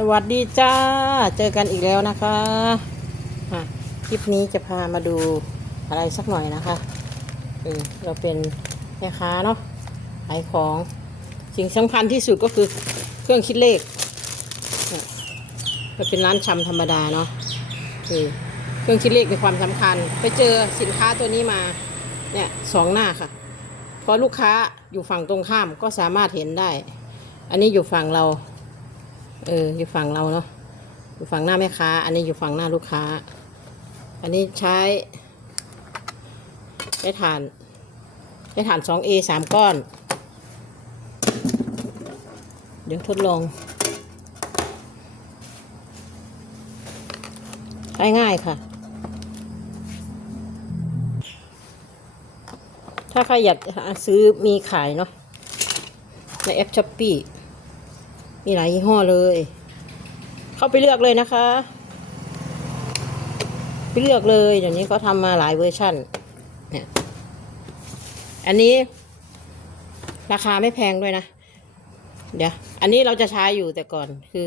สวัสดีจ้า เจอกันอีกแล้วนะคะะคลิปนี้จะพามาดูอะไรสักหน่อยนะคะเออเราเป็นแม่ค้าเนาะขายของ สิ่งสำคัญที่สุดก็คือเครื่องคิดเลขเนี่ยเราเป็นร้านชำธรรมดาเนาะเออเครื่องคิดเลขมีความสำคัญ ไปเจอสินค้าตัวนี้มาเนี่ยสองหน้าค่ะเพราะลูกค้าอยู่ฝั่งตรงข้ามก็สามารถเห็นได้ อันนี้อยู่ฝั่งเรา เอออยู่ฝั่งเราเนาะอยู่ฝั่งหน้าแม่ค้า อันนี้อยู่ฝั่งหน้าลูกค้า อันนี้ใช้ ใช้ถ่าน ใช้ถ่าน 2A สามก้อน เดี๋ยวทดลองใช้ง่ายค่ะ ถ้าใครอยากซื้อมีขายเนาะในแอปช้อปปี้ มีหลายยี่ห้อเลย เข้าไปเลือกเลยนะคะ ไปเลือกเลยเดี๋ยวนี้เขาทำมาหลายเวอร์ชั่นเนี่ยอันนี้ ราคาไม่แพงด้วยนะ เดี๋ยว อันนี้เราจะใช้อยู่แต่ก่อนคือ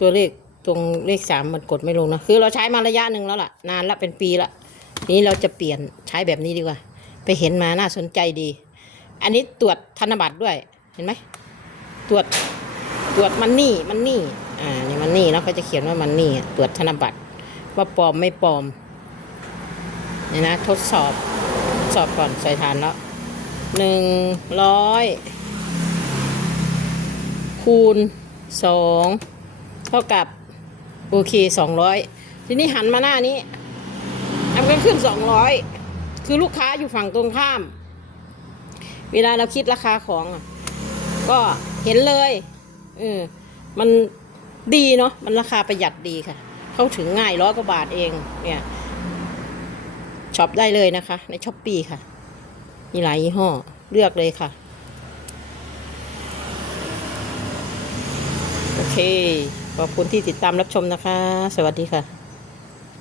ตัวเลขตรงเลขสามมันกดไม่ลงนะ คือเราใช้มาระยะหนึ่งแล้วล่ะ นานละเป็นปีละทีนี้เราจะเปลี่ยนใช้แบบนี้ดีกว่า ไปเห็นมาน่าสนใจดี อันนี้ตรวจธนบัตรด้วยเห็นไหมตรวจ ตรวจมันนี่มันนี่ อ่านี่มันนี่แล้วเขาจะเขียนว่ามันนี่ตรวจธนบัตร ว่าปลอมไม่ปลอมเนี่ยนะ ทดสอบสอบก่อนใส่ฐานแล้วหนึ่งร้อยคูณสองเท่ากับโอเคสองร้อยทีนี้หันมาหน้านี้ทำกันขึ้นสองร้อยคือลูกค้าอยู่ฝั่งตรงข้าม เวลาเราคิดราคาของก็เห็นเลย เออ มันดีเนาะมันราคาประหยัดดีค่ะ เข้าถึงง่ายร้อยกว่าบาทเอง เนี่ยช็อปได้เลยนะคะ ในช้อปปีค่ะ มีหลายยี่ห้อเลือกเลยค่ะ โอเค ขอบคุณที่ติดตามรับชมนะคะ สวัสดีค่ะ